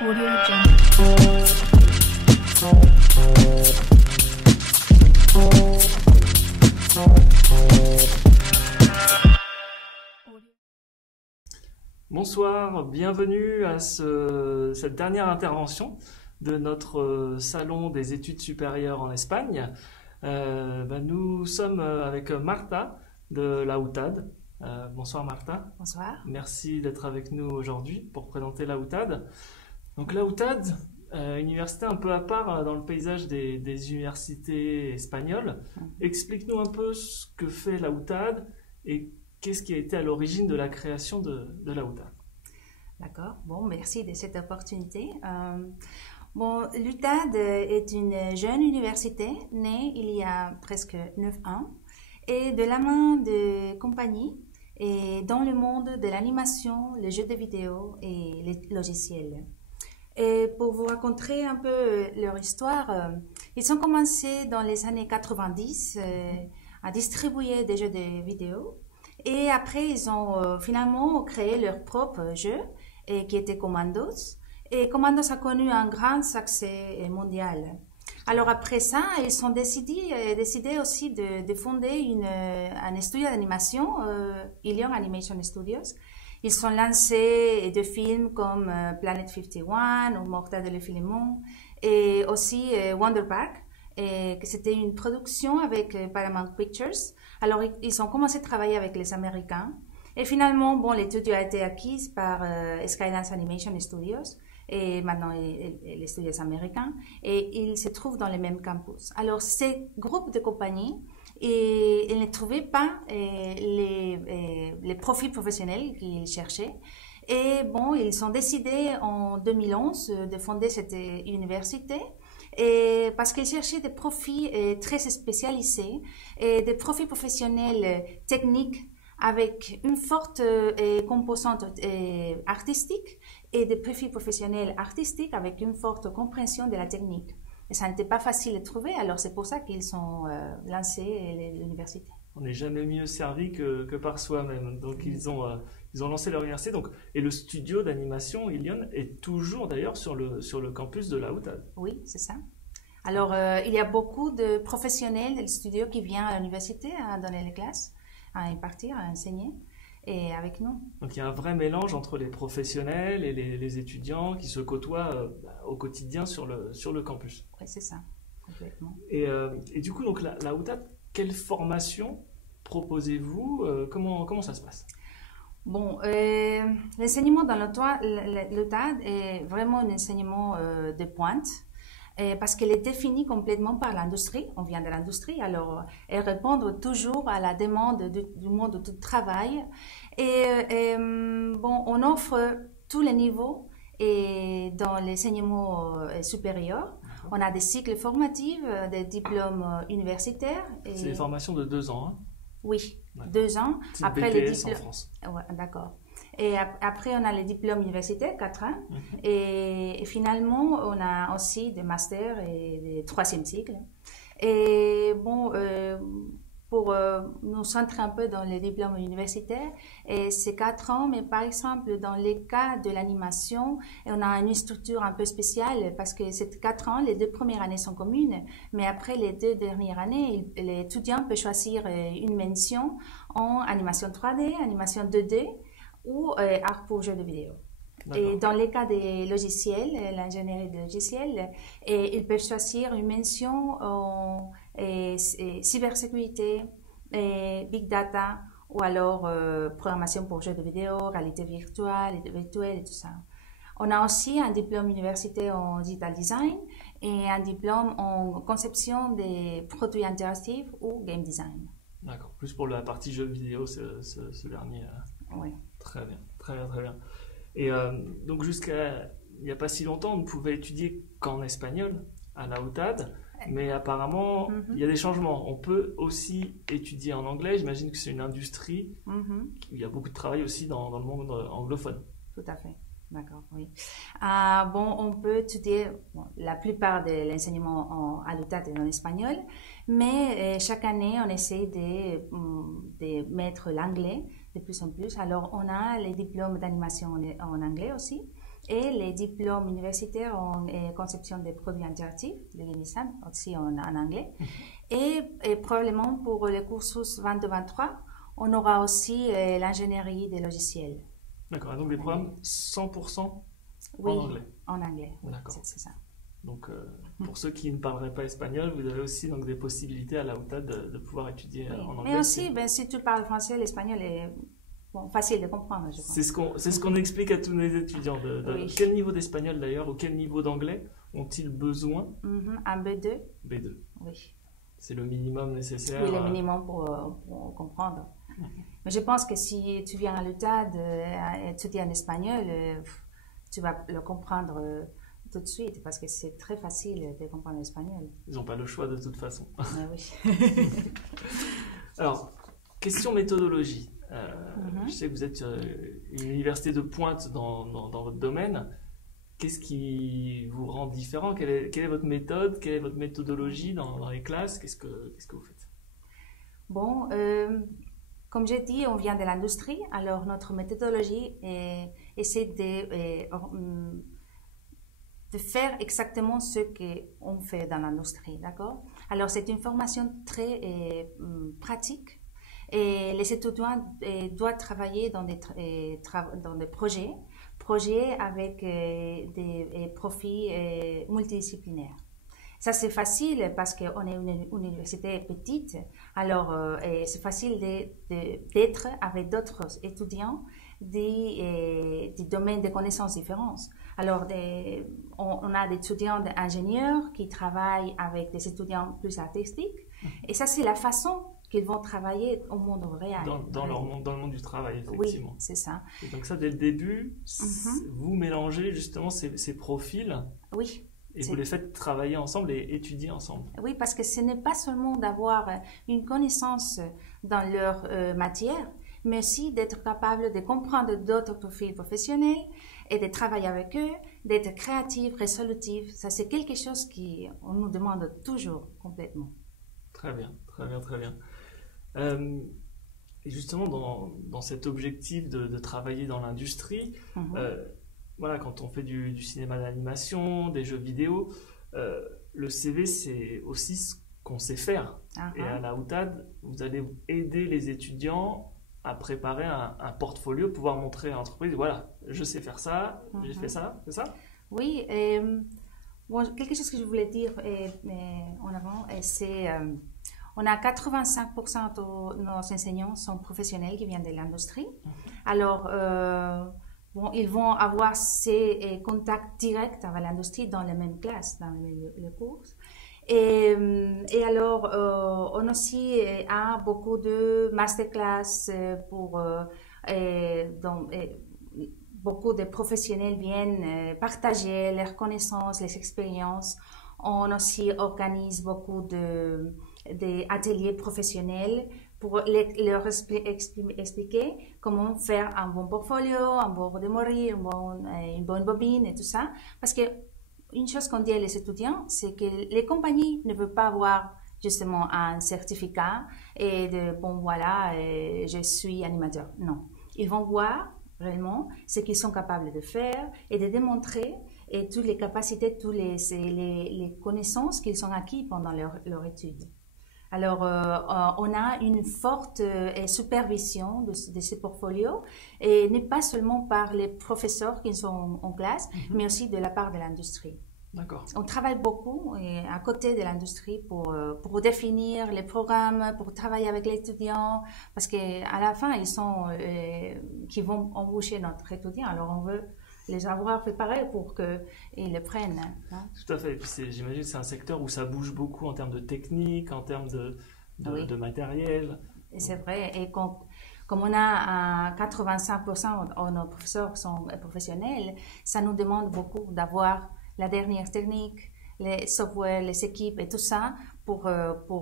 Audio Jungle. Bonsoir, bienvenue à cette dernière intervention de notre salon des études supérieures en Espagne. Nous sommes avec Marta de la UTAD. Bonsoir Marta. Bonsoir. Merci d'être avec nous aujourd'hui pour présenter la UTAD. Donc la UTAD, université un peu à part dans le paysage des universités espagnoles. Explique-nous un peu ce que fait la UTAD et qu'est-ce qui a été à l'origine de la création de la UTAD. D'accord. Bon, merci de cette opportunité. L'UTAD est une jeune université née il y a presque 9 ans et de la main de compagnies et dans le monde de l'animation, les jeux de vidéo et les logiciels. Et pour vous raconter un peu leur histoire, ils ont commencé dans les années 90 à distribuer des jeux de vidéo et après ils ont finalement créé leur propre jeu qui était Commandos. Et Commandos a connu un grand succès mondial. Alors après ça, ils ont décidé aussi de fonder un studio d'animation, Ilion Animation Studios. Ils ont lancé des films comme Planet 51 ou Morta de Filemon et aussi Wonder Park, que c'était une production avec Paramount Pictures. Alors ils ont commencé à travailler avec les Américains. Et finalement, l'étude a été acquise par Skydance Animation Studios et maintenant les studios américains et ils se trouvent dans le même campus. Alors, ces groupes de compagnies, ils ne trouvaient pas les profils professionnels qu'ils cherchaient. Et ils ont décidé en 2011 de fonder cette université. Et parce qu'ils cherchaient des profils très spécialisés et des profils professionnels techniques avec une forte composante artistique et des profils professionnels artistiques avec une forte compréhension de la technique. Et ça n'était pas facile de trouver, alors c'est pour ça qu'ils ont lancé l'université. On n'est jamais mieux servi que par soi-même. Donc ils ont lancé leur université. Donc, et le studio d'animation Ilion est toujours d'ailleurs sur le campus de la UTAD. Oui, c'est ça. Alors il y a beaucoup de professionnels du studio qui viennent à l'université à donner les classes, à impartir, à enseigner, et avec nous. Donc il y a un vrai mélange entre les professionnels et les étudiants qui se côtoient au quotidien sur le campus. Oui, c'est ça, complètement. Et du coup, donc, la UTAD, quelle formation proposez-vous? Comment ça se passe? L'enseignement dans l'UTAD est vraiment un enseignement de pointe. Parce qu'elle est définie complètement par l'industrie, on vient de l'industrie, alors elle répond toujours à la demande du monde du travail. On offre tous les niveaux et dans l'enseignement supérieur. On a des cycles formatifs, des diplômes universitaires. C'est des formations de 2 ans, hein? Oui, ouais. 2 ans. C'est après les diplômes en France. Ouais, d'accord. Et après, on a les diplômes universitaires, 4 ans. Et finalement, on a aussi des masters et des 3e cycles. Et pour nous centrer un peu dans les diplômes universitaires, c'est 4 ans, mais par exemple, dans les cas de l'animation, on a une structure un peu spéciale parce que c'est 4 ans, les 2 premières années sont communes, mais après les 2 dernières années, l'étudiant peut choisir une mention en animation 3D, animation 2D, ou art pour jeux de vidéo. Et dans les cas des logiciels, l'ingénierie de logiciels, ils peuvent choisir une mention en cybersécurité, big data, ou alors programmation pour jeux de vidéo, réalité virtuelle et tout ça. On a aussi un diplôme universitaire en digital design et un diplôme en conception des produits interactifs ou game design. D'accord, plus pour la partie jeux vidéo, ce dernier. Oui. Très bien, très bien, très bien. Et donc jusqu'à il n'y a pas si longtemps, on ne pouvait étudier qu'en espagnol à la UTAD, mais apparemment il y a des changements. On peut aussi étudier en anglais. J'imagine que c'est une industrie. Il y a beaucoup de travail aussi dans le monde anglophone. Tout à fait. D'accord, oui. On peut étudier la plupart de l'enseignement à l'UTAD est en espagnol, mais chaque année, on essaie de mettre l'anglais de plus en plus. Alors, on a les diplômes d'animation en anglais aussi et les diplômes universitaires en conception des produits interactifs, le LINISAN, aussi en anglais. Et probablement pour le cursus 22-23, on aura aussi l'ingénierie des logiciels. D'accord, donc des programmes 100% Oui, en anglais. en anglais. D'accord. C'est ça. Donc, pour ceux qui ne parleraient pas espagnol, vous avez aussi donc, des possibilités à la UTAD de pouvoir étudier en anglais. Mais aussi, si tu parles français, l'espagnol est facile de comprendre, je crois. C'est ce qu'on explique à tous les étudiants. Oui. Quel niveau d'espagnol d'ailleurs, ou quel niveau d'anglais ont-ils besoin? Un B2. B2. Oui. C'est le minimum nécessaire. Oui, le minimum pour comprendre. Mais je pense que si tu viens à l'UTAD et étudier en espagnol, tu vas le comprendre tout de suite parce que c'est très facile de comprendre l'espagnol. Ils n'ont pas le choix de toute façon. Oui. Alors, question méthodologie. Je sais que vous êtes une université de pointe dans votre domaine. Qu'est-ce qui vous rend différent? Quelle est votre méthode? Quelle est votre méthodologie dans les classes? Qu'est-ce que vous faites? Bon, comme j'ai dit, on vient de l'industrie. Alors, notre méthodologie essaie de faire exactement ce qu'on fait dans l'industrie, d'accord? Alors, c'est une formation très pratique et les étudiants doivent travailler dans des projets avec des profils multidisciplinaires. Ça, c'est facile parce qu'on est une université petite, alors c'est facile d'être avec d'autres étudiants des domaines de connaissances différents. Alors, on a des étudiants ingénieurs qui travaillent avec des étudiants plus artistiques, et ça, c'est la façon qu'ils vont travailler au monde réel. Dans le monde du travail, effectivement. Oui, c'est ça. Et donc ça, dès le début, vous mélangez justement ces profils. Oui. Et vous les faites travailler ensemble et étudier ensemble. Oui, parce que ce n'est pas seulement d'avoir une connaissance dans leur matière, mais aussi d'être capable de comprendre d'autres profils professionnels et de travailler avec eux, d'être créatif, résolutif. Ça, c'est quelque chose qu'on nous demande toujours complètement. Très bien, très bien, très bien. Et justement, dans cet objectif de travailler dans l'industrie, voilà, quand on fait du cinéma d'animation, des jeux vidéo, le CV, c'est aussi ce qu'on sait faire. Et à la UTAD, vous allez aider les étudiants à préparer un portfolio, pouvoir montrer à l'entreprise, voilà, je sais faire ça, j'ai fait ça, c'est ça? Oui, bon, quelque chose que je voulais dire en avant, c'est on a 85% de nos enseignants sont professionnels qui viennent de l'industrie. Alors, bon, ils vont avoir ces contacts directs avec l'industrie dans les mêmes classes, dans les cours. Et alors, on aussi a beaucoup de masterclass beaucoup de professionnels viennent partager leurs connaissances, les expériences. On aussi organise beaucoup d'ateliers professionnels pour leur expliquer comment faire un bon portfolio, un bon redémarrer, une bonne bobine et tout ça. Parce que une chose qu'on dit à les étudiants, c'est que les compagnies ne veulent pas avoir justement un certificat et bon voilà, je suis animateur. Non, ils vont voir réellement ce qu'ils sont capables de faire et de démontrer et toutes les capacités, toutes les connaissances qu'ils ont acquis pendant leur étude. Alors, on a une forte supervision de ces portfolios, et n'est pas seulement par les professeurs qui sont en classe, mais aussi de la part de l'industrie. D'accord. On travaille beaucoup à côté de l'industrie pour définir les programmes, pour travailler avec les étudiants, parce qu'à la fin, ils sont qui vont embaucher notre étudiant. Alors, on veut les avoir préparés pour qu'ils le prennent. Hein. Tout à fait. Et puis j'imagine que c'est un secteur où ça bouge beaucoup en termes de technique, en termes de matériel. Et c'est vrai. Et comme on a 85% de nos professeurs sont professionnels, ça nous demande beaucoup d'avoir la dernière technique, les software, les équipes et tout ça pour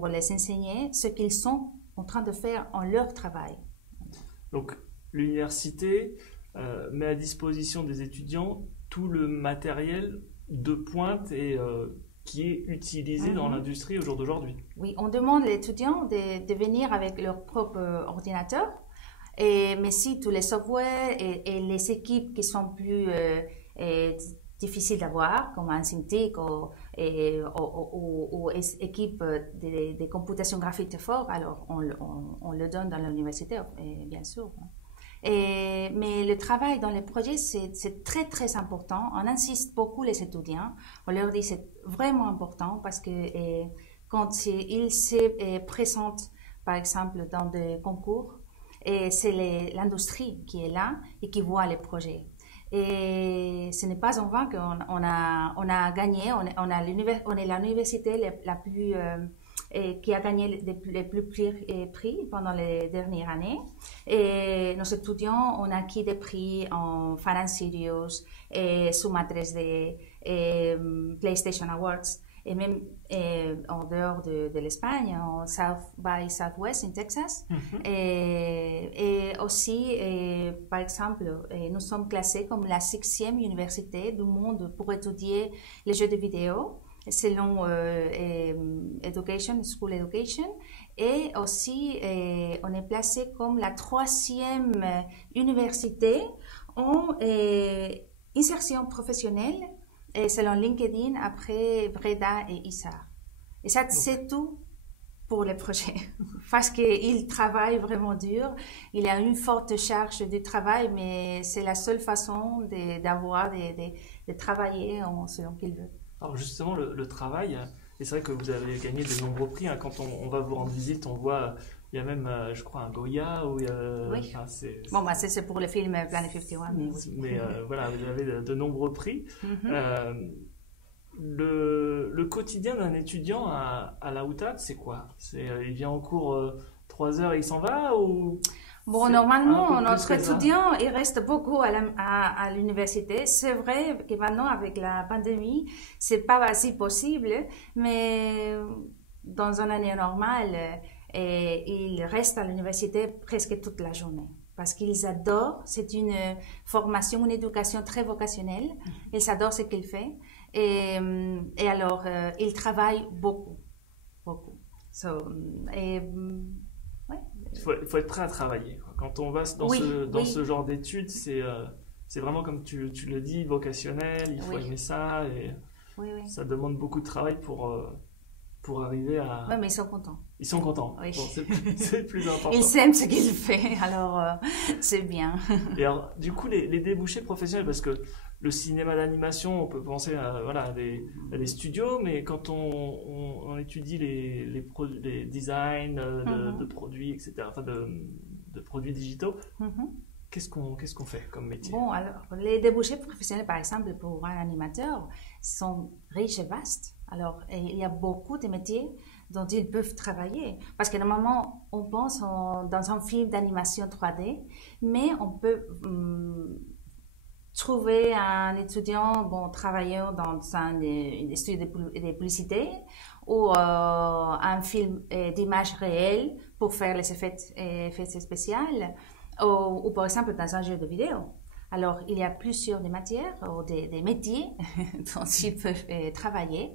les enseigner ce qu'ils sont en train de faire en leur travail. Donc, l'université met à disposition des étudiants tout le matériel de pointe et qui est utilisé dans l'industrie au jour d'aujourd'hui. Oui, on demande aux étudiants de venir avec leur propre ordinateur, mais si tous les softwares et les équipes qui sont plus difficile d'avoir, comme un Cintiq ou équipe de computation graphique très fort, alors on le donne dans l'université, bien sûr. Mais le travail dans les projets, c'est très, très important. On insiste beaucoup les étudiants. On leur dit que c'est vraiment important parce que quand ils se présentent, par exemple, dans des concours, c'est l'industrie qui est là et qui voit les projets. Et ce n'est pas en vain qu'on a gagné. On est l'université la plus qui a gagné les plus prix pendant les dernières années. Et nos étudiants ont acquis des prix en Finance Studios, Summa 3D, PlayStation Awards, et même en dehors de l'Espagne, en South by Southwest, en Texas. Et aussi, par exemple, nous sommes classés comme la 6e université du monde pour étudier les jeux de vidéo, selon School Education. Et aussi, on est placé comme la 3e université en insertion professionnelle, selon LinkedIn, après Breda et Isar. Et ça, c'est tout pour les projets. Parce qu'ils travaillent vraiment dur. Il y a une forte charge de travail, mais c'est la seule façon de travailler selon qu'ils veulent. Alors justement, le travail, et c'est vrai que vous avez gagné de nombreux prix. Hein, quand on va vous rendre visite, on voit, il y a même, je crois, un Goya. Oui. Enfin, bon, bah, c'est pour le film Planet 51. Mais voilà, vous avez de nombreux prix. Le quotidien d'un étudiant à la UTAD, c'est quoi? Il vient en cours 3 heures et il s'en va ou... Bon, normalement, notre étudiant, il reste beaucoup à l'université. C'est vrai que maintenant, avec la pandémie, c'est pas si possible, mais dans une année normale, ils restent à l'université presque toute la journée. Parce qu'ils adorent, c'est une formation, une éducation très vocationnelle. Ils adorent ce qu'ils font. Et alors, ils travaillent beaucoup. Il faut être prêt à travailler. Quand on va dans ce genre d'études, c'est vraiment comme tu le dis, vocationnel, il faut aimer ça et ça demande beaucoup de travail pour arriver à... Oui, mais ils sont contents. Ils sont contents. Oui. Bon, c'est le plus important. Ils aiment ce qu'ils font, alors c'est bien. Et alors, du coup, les débouchés professionnels, parce que le cinéma d'animation, on peut penser à des studios, mais quand on étudie les designs de produits, etc., enfin de produits digitaux, qu'est-ce qu'on fait comme métier? Bon, alors, les débouchés professionnels, par exemple, pour un animateur, sont riches et vastes. Alors, il y a beaucoup de métiers dont ils peuvent travailler. Parce que normalement, on pense dans un film d'animation 3D, mais on peut trouver un étudiant travaillant dans un studio de publicité ou un film d'image réelle pour faire les effets spéciaux ou par exemple dans un jeu de vidéo. Alors, il y a plusieurs matières ou des métiers dont ils peuvent travailler.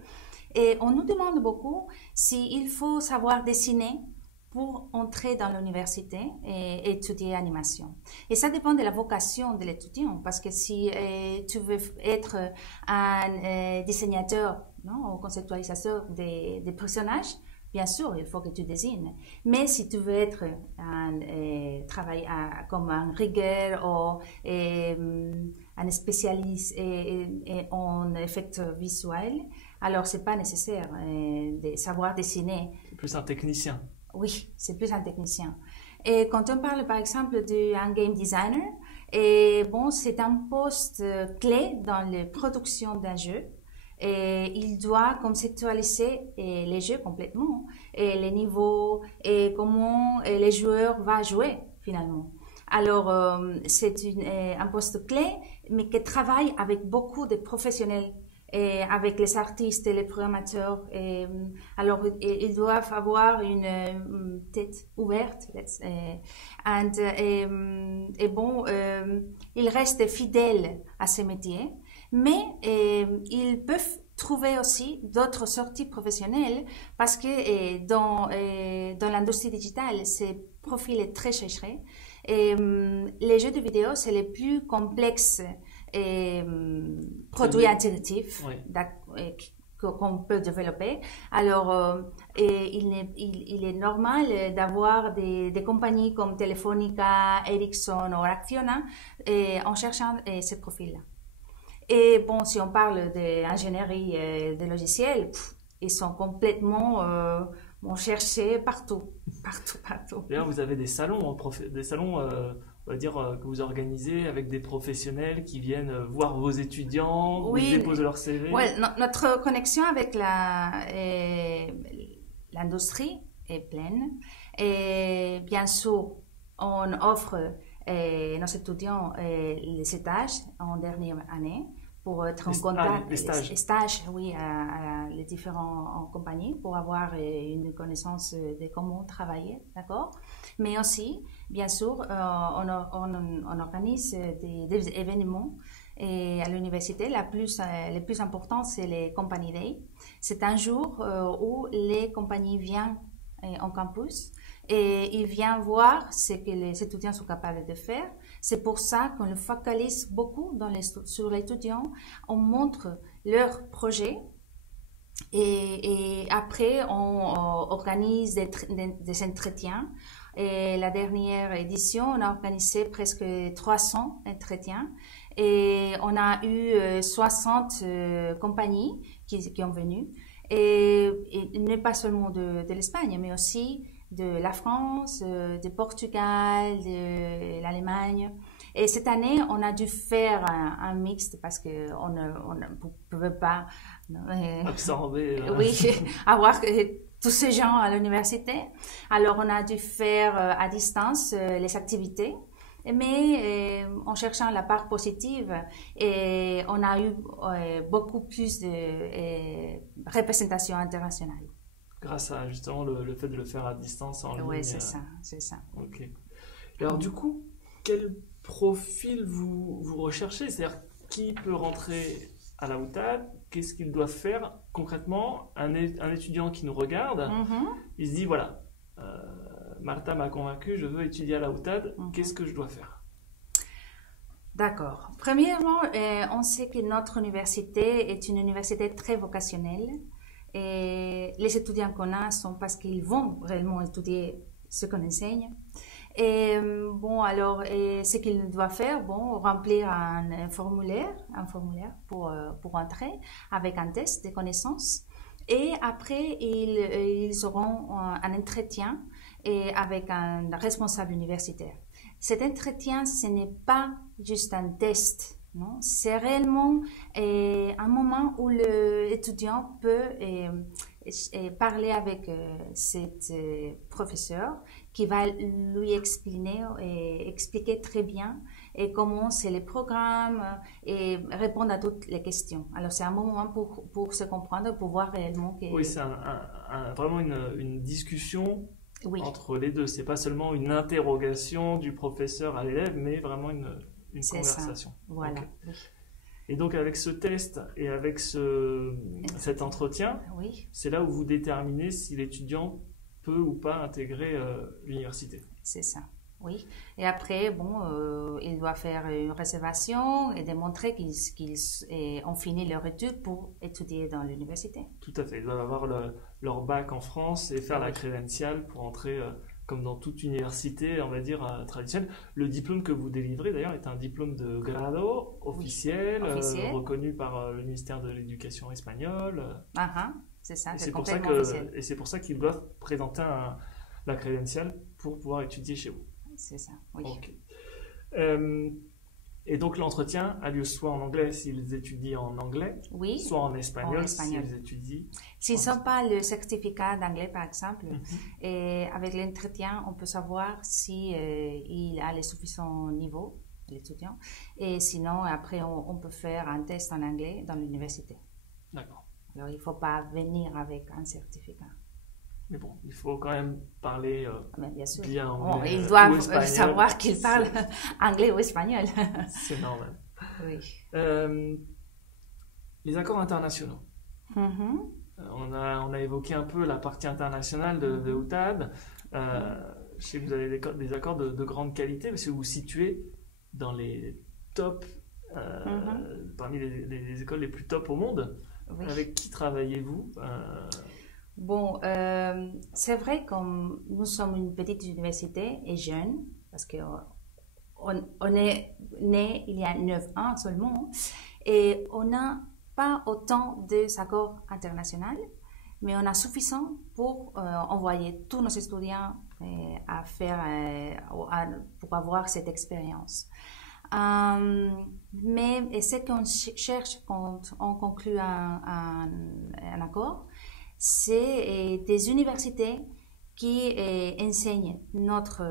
Et on nous demande beaucoup s'il faut savoir dessiner pour entrer dans l'université et étudier animation. Et ça dépend de la vocation de l'étudiant, parce que si tu veux être un dessinateur ou conceptualisateur des personnages, bien sûr, il faut que tu dessines. Mais si tu veux être travailler comme un rigueur ou un spécialiste en effets visuels, alors c'est pas nécessaire de savoir dessiner. C'est plus un technicien. Oui, c'est plus un technicien. Et quand on parle par exemple d'un game designer, c'est un poste clé dans la production d'un jeu. Et il doit conceptualiser les jeux complètement, et les niveaux, et comment les joueurs vont jouer finalement. Alors, c'est un poste clé, mais qui travaille avec beaucoup de professionnels, avec les artistes et les programmateurs. Alors, ils doivent avoir une tête ouverte. Ils restent fidèles à ce métier. Mais ils peuvent trouver aussi d'autres sorties professionnelles parce que dans l'industrie digitale, ce profil est très cherché. Les jeux de vidéo, c'est les plus complexes et produits alternatifs Oui. qu'on peut développer. Alors, il est normal d'avoir des compagnies comme Telefonica, Ericsson ou Acciona en cherchant ces profils-là. Et bon, si on parle d'ingénierie de logiciels, ils sont complètement cherchés partout. D'ailleurs, vous avez des salons, on va dire, que vous organisez avec des professionnels qui viennent voir vos étudiants, Oui, vous déposent leur CV. Ouais, notre connexion avec l'industrie est pleine. Et bien sûr, on offre nos étudiants les stages en dernière année pour être en contact. Les stages. Les stages, oui, à les différentes compagnies pour avoir une connaissance de comment travailler, d'accord? Mais aussi, bien sûr, on organise des événements. Et à l'université, le plus important, c'est les Company Day. C'est un jour où les compagnies viennent en campus et ils viennent voir ce que les étudiants sont capables de faire. C'est pour ça qu'on le focalise beaucoup sur les étudiants. On montre leurs projets et après, on organise des entretiens. Et la dernière édition, on a organisé presque 300 entretiens. Et on a eu 60 compagnies qui ont venu, et pas seulement de l'Espagne, mais aussi de la France, de Portugal, de l'Allemagne. Et cette année, on a dû faire un mixte parce qu'on ne pouvait pas absorber. Oui, avoir tous ces gens à l'université. Alors, on a dû faire à distance les activités. Mais en cherchant la part positive, et on a eu beaucoup plus de représentation internationale. Grâce à justement le fait de le faire à distance en ligne. Oui, c'est ça. Ok. Et alors du coup, quel profil vous recherchez? C'est-à-dire qui peut rentrer à la UTAD? Qu'est-ce qu'il doit faire concrètement? Un étudiant qui nous regarde, il se dit voilà. Martha m'a convaincu, je veux étudier à la UTAD, qu'est-ce que je dois faire? D'accord. Premièrement, on sait que notre université est une université très vocationnelle. Et les étudiants qu'on a sont parce qu'ils vont réellement étudier ce qu'on enseigne. Et bon, alors, ce qu'ils doivent faire, bon, remplir un formulaire pour entrer avec un test de connaissances. Et après, ils auront un entretien avec un responsable universitaire. Cet entretien, ce n'est pas juste un test, non? C'est réellement un moment où l'étudiant peut parler avec cet professeur qui va lui expliquer très bien comment c'est les programmes et répondre à toutes les questions. Alors c'est un moment pour se comprendre, pour voir réellement que... Oui, c'est vraiment une discussion entre les deux. C'est pas seulement une interrogation du professeur à l'élève, mais vraiment une conversation. Ça. Voilà. Okay. Oui. Et donc avec ce test et avec cet entretien, c'est là où vous déterminez si l'étudiant peut ou pas intégrer l'université. C'est ça, oui. Et après, bon, il doit faire une réservation et démontrer qu'ils ont fini leur étude pour étudier dans l'université. Tout à fait. Ils doivent avoir leur bac en France et faire la crédentiale pour entrer, comme dans toute université, on va dire, traditionnelle. Le diplôme que vous délivrez, d'ailleurs, est un diplôme de grado officiel. Reconnu par le ministère de l'Éducation espagnol. C'est ça, c'est complètement officiel. Et c'est pour ça qu'ils doivent présenter la crédentiale pour pouvoir étudier chez vous. C'est ça, oui. Okay. Et donc l'entretien a lieu soit en anglais s'ils étudient en anglais, soit en espagnol s'ils étudient. S'ils n'ont pas le certificat d'anglais, par exemple, et avec l'entretien, on peut savoir si il a le suffisant niveau, l'étudiant, et sinon, après, on peut faire un test en anglais dans l'université. D'accord. Alors, il ne faut pas venir avec un certificat. Mais bon, il faut quand même parler bien sûr. bien anglais. Ils doivent savoir qu'ils parlent anglais ou espagnol. C'est normal. Oui. Les accords internationaux. On a évoqué un peu la partie internationale de UTAD. Je sais que vous avez des accords de grande qualité parce que vous vous situez dans les top parmi les écoles les plus top au monde. Oui. Avec qui travaillez-vous? Bon, c'est vrai comme nous sommes une petite université et jeune, parce que on est né il y a 9 ans seulement, et on n'a pas autant d'accords internationaux, mais on a suffisant pour envoyer tous nos étudiants à faire, pour avoir cette expérience. Mais ce qu'on cherche quand on conclut un accord, c'est des universités qui enseignent notre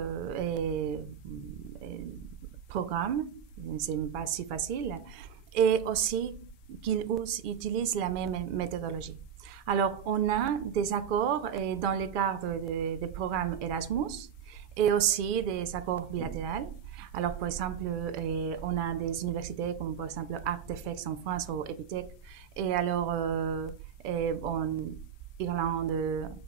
programme, c'est pas si facile, et aussi qu'ils utilisent la même méthodologie. Alors, on a des accords dans le cadre des programmes Erasmus et aussi des accords bilatéraux. Alors, par exemple, on a des universités comme par exemple Artefex en France ou Epitech, et alors en Irlande,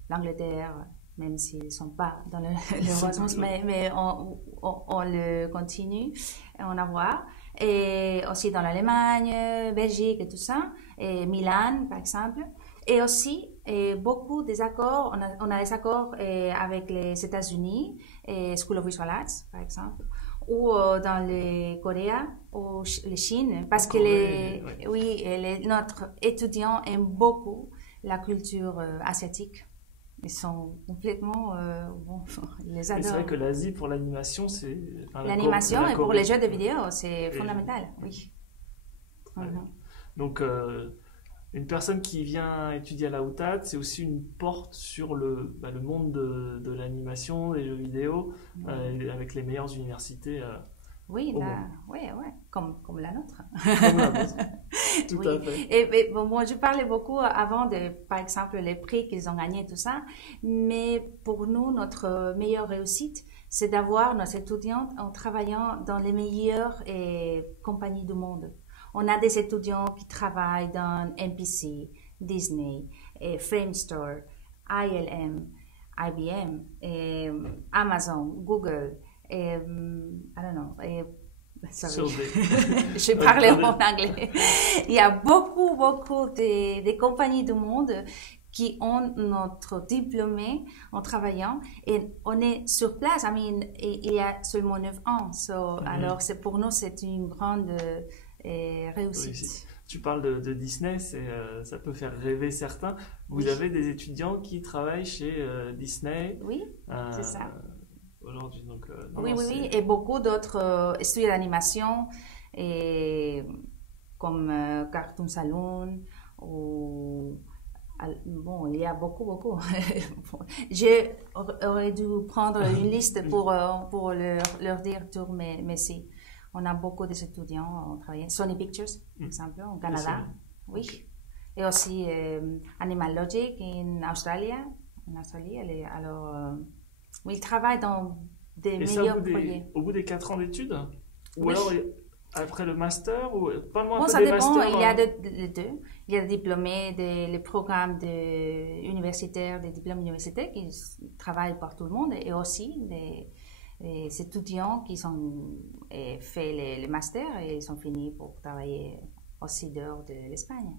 l'Angleterre, même s'ils ne sont pas dans l'Erasmus, mais on le continue à en avoir. Et aussi dans l'Allemagne, Belgique et tout ça, et Milan par exemple. Et aussi, beaucoup des accords, on a des accords avec les États-Unis, School of Visual Arts par exemple, ou dans les Corée ou les Chine, parce que notre étudiant aime beaucoup la culture asiatique. Ils sont complètement, ils les adorent. C'est vrai que l'Asie pour l'animation, c'est... Enfin, l'animation et pour les jeux de vidéo, c'est fondamental, oui. Donc, une personne qui vient étudier à la UTAD, c'est aussi une porte sur le monde de l'animation, des jeux vidéo, avec les meilleures universités. Oui, comme la nôtre. Comme la nôtre, tout à fait. Et bon, moi, je parlais beaucoup avant de, par exemple, les prix qu'ils ont gagnés, tout ça. Mais pour nous, notre meilleure réussite, c'est d'avoir nos étudiants en travaillant dans les meilleures compagnies du monde. On a des étudiants qui travaillent dans NPC, Disney, Framestore, ILM, IBM, Amazon, Google, I don't know. Sorry. Je parlais en anglais. Il y a beaucoup de compagnies du monde qui ont notre diplômé en travaillant et on est sur place. Il y a seulement 9 ans. Alors, pour nous, c'est une grande réussite. Oui, tu parles de Disney, ça peut faire rêver certains. Vous avez des étudiants qui travaillent chez Disney. Oui, c'est ça. Aujourd'hui, donc, oui, et beaucoup d'autres studios d'animation comme Cartoon Saloon ou bon, il y a beaucoup. J'aurais dû prendre une liste pour leur dire tout, mais si. On a beaucoup d'étudiants travaillant. Sony Pictures, par exemple, au Canada. Oui. Et aussi Animal Logic en Australie. Alors, ils travaillent dans des meilleurs projets. Au bout des 4 ans d'études? Ou alors après le master? Ou pas moins ça dépend. Masters, il y a les deux. Il y a des diplômés, les programmes universitaires, des diplômes universitaires qui travaillent par tout le monde et aussi des étudiants qui ont fait les masters et ils sont finis pour travailler aussi dehors de l'Espagne.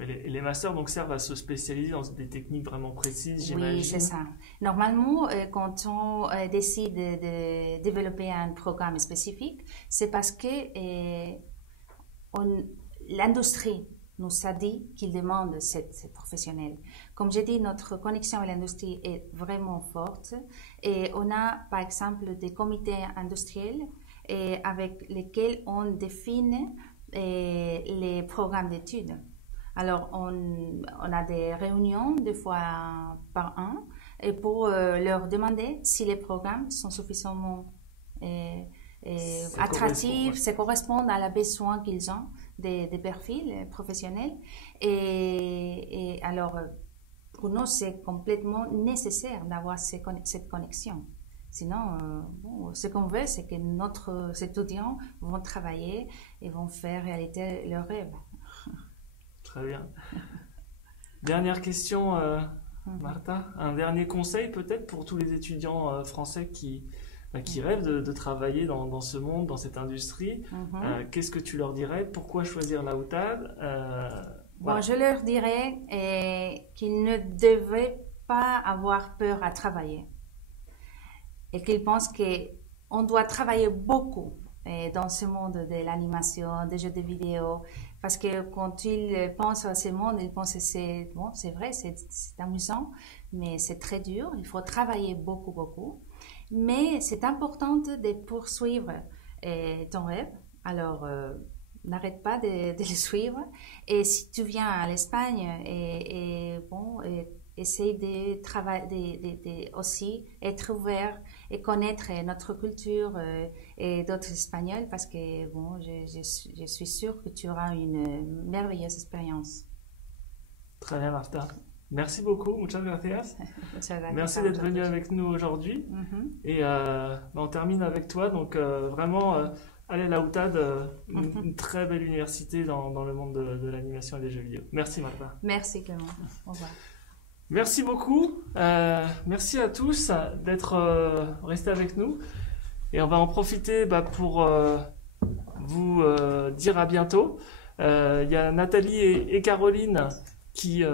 Et les masters donc servent à se spécialiser dans des techniques vraiment précises, j'imagine. Oui, c'est ça. Normalement, quand on décide de développer un programme spécifique, c'est parce que l'industrie nous a dit qu'il demande cette professionnel. Comme j'ai dit, notre connexion avec l'industrie est vraiment forte et on a par exemple des comités industriels avec lesquels on définit les programmes d'études. Alors, on a des réunions 2 fois par an et pour leur demander si les programmes sont suffisamment attractifs, ça correspond à la besoin qu'ils ont des profils professionnels. Et alors, pour nous, c'est complètement nécessaire d'avoir cette connexion. Sinon, ce qu'on veut, c'est que nos étudiants vont travailler et vont faire réalité leurs rêves. Très bien. Dernière question, Martha. Un dernier conseil peut-être pour tous les étudiants français qui qui rêvent de travailler dans ce monde, dans cette industrie. Qu'est-ce que tu leur dirais? Pourquoi choisir la UTAD? Bon, je leur dirais qu'ils ne devraient pas avoir peur à travailler et qu'ils pensent qu'on doit travailler beaucoup dans ce monde de l'animation, des jeux de vidéo, parce que quand ils pensent à ce monde, ils pensent que c'est vrai, c'est amusant, mais c'est très dur, il faut travailler beaucoup. Mais c'est important de poursuivre ton rêve, alors n'arrête pas de le suivre. Et si tu viens à l'Espagne, essaye de travailler, aussi être ouvert et connaître notre culture et d'autres Espagnols, parce que je suis sûre que tu auras une merveilleuse expérience. Très bien, Martha. Merci beaucoup, muchas gracias. Merci d'être venu avec nous aujourd'hui. Et on termine avec toi. Donc vraiment, allez à la UTAD, une très belle université dans le monde de l'animation et des jeux vidéo. Merci, Martha. Merci, Clément. Au revoir. Merci beaucoup. Merci à tous d'être restés avec nous. Et on va en profiter pour vous dire à bientôt. Il y a Nathalie et Caroline qui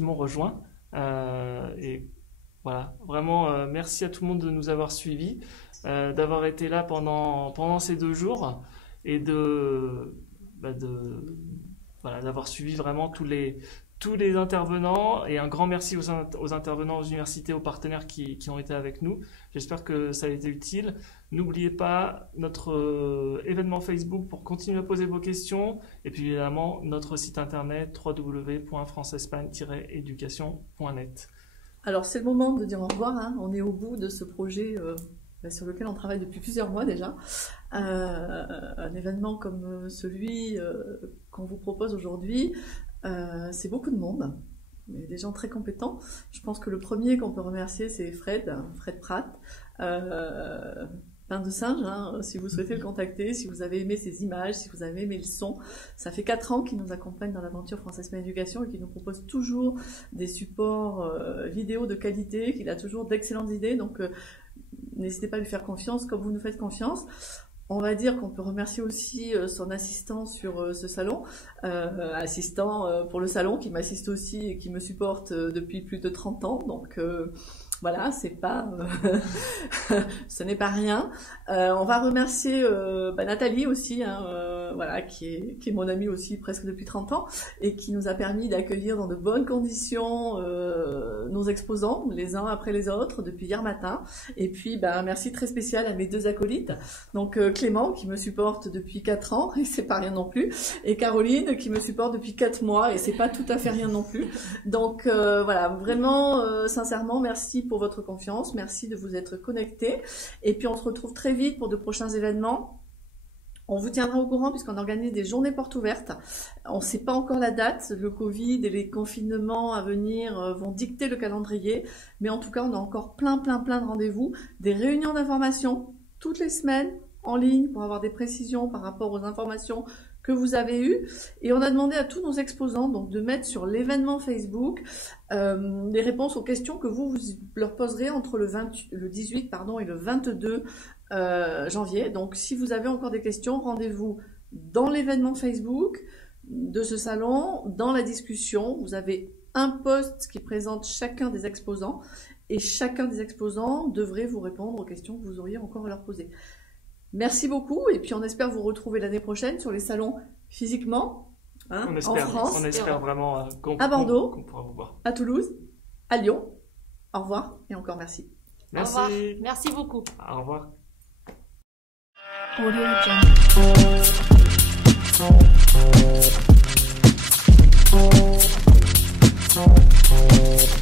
m'ont rejoint. Et voilà, vraiment, merci à tout le monde de nous avoir suivis, d'avoir été là pendant ces 2 jours et d'avoir suivi vraiment tous les intervenants, et un grand merci aux intervenants, aux universités, aux partenaires qui ont été avec nous. J'espère que ça a été utile. N'oubliez pas notre événement Facebook pour continuer à poser vos questions, et puis évidemment notre site internet www.francespagne-education.net. Alors c'est le moment de dire au revoir, hein. On est au bout de ce projet sur lequel on travaille depuis plusieurs mois déjà. Un événement comme celui qu'on vous propose aujourd'hui, c'est beaucoup de monde, mais des gens très compétents. Je pense que le premier qu'on peut remercier, c'est Fred Pratt, Pain de Singe, hein, si vous souhaitez le contacter, si vous avez aimé ses images, si vous avez aimé le son. Ça fait 4 ans qu'il nous accompagne dans l'aventure France Espagne Éducation et qu'il nous propose toujours des supports vidéo de qualité, qu'il a toujours d'excellentes idées, donc n'hésitez pas à lui faire confiance comme vous nous faites confiance. On va dire qu'on peut remercier aussi son assistant sur ce salon, assistant pour le salon, qui m'assiste aussi et qui me supporte depuis plus de 30 ans. Donc voilà, c'est pas, ce n'est pas rien. On va remercier Nathalie aussi, hein, voilà, qui est mon amie aussi presque depuis 30 ans et qui nous a permis d'accueillir dans de bonnes conditions nos exposants, les uns après les autres, depuis hier matin. Et puis, merci très spécial à mes 2 acolytes, donc Clément qui me supporte depuis 4 ans et c'est pas rien non plus, et Caroline qui me supporte depuis 4 mois et c'est pas tout à fait rien non plus. Donc voilà, vraiment sincèrement merci pour votre confiance, merci de vous être connectés, et puis on se retrouve très vite pour de prochains événements. On vous tiendra au courant puisqu'on organise des journées portes ouvertes. On ne sait pas encore la date, le Covid et les confinements à venir vont dicter le calendrier, mais en tout cas on a encore plein de rendez-vous, des réunions d'information toutes les semaines en ligne pour avoir des précisions par rapport aux informations que vous avez eues, et on a demandé à tous nos exposants donc de mettre sur l'événement Facebook les réponses aux questions que vous leur poserez entre le 18 et le 22 janvier. Donc si vous avez encore des questions, rendez-vous dans l'événement Facebook de ce salon, dans la discussion. Vous avez un post qui présente chacun des exposants, et chacun des exposants devrait vous répondre aux questions que vous auriez encore à leur poser. Merci beaucoup, et puis on espère vous retrouver l'année prochaine sur les salons physiquement, hein, en France, on espère vraiment à Bordeaux, qu'on pourra vous voir, à Toulouse, à Lyon. Au revoir et encore merci. Merci. Au revoir. Merci beaucoup. Au revoir. Audio Jungle.